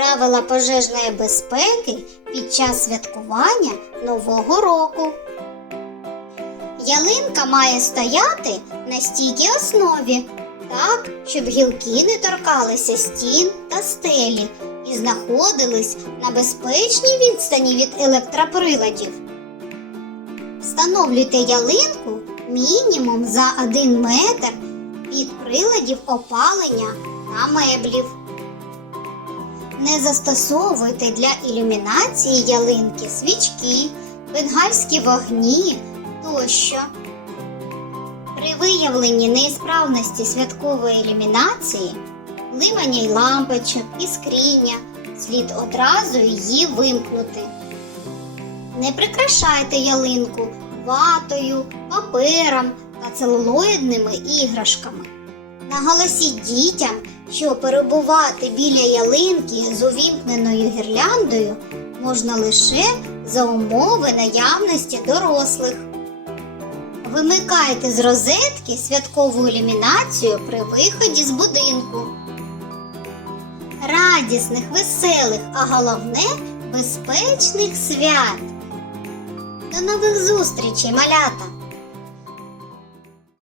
Правила пожежної безпеки під час святкування Нового року. Ялинка має стояти на стійкій основі, так, щоб гілки не торкалися стін та стелі і знаходились на безпечній відстані від електроприладів. Встановлюйте ялинку мінімум за 1 метр від приладів опалення та меблів. Не застосовуйте для ілюмінації ялинки свічки, бенгальські вогні тощо. При виявленні неісправності святкової ілюмінації, ливання й лампочок і скріння слід одразу її вимкнути. Не прикрашайте ялинку ватою, папером та целулоїдними іграшками. Наголосіть дітям, що перебувати біля ялинки з увімкненою гірляндою можна лише за умови наявності дорослих. Вимикайте з розетки святкову ілюмінацію при виході з будинку. Радісних, веселих, а головне безпечних свят. До нових зустрічей, малята!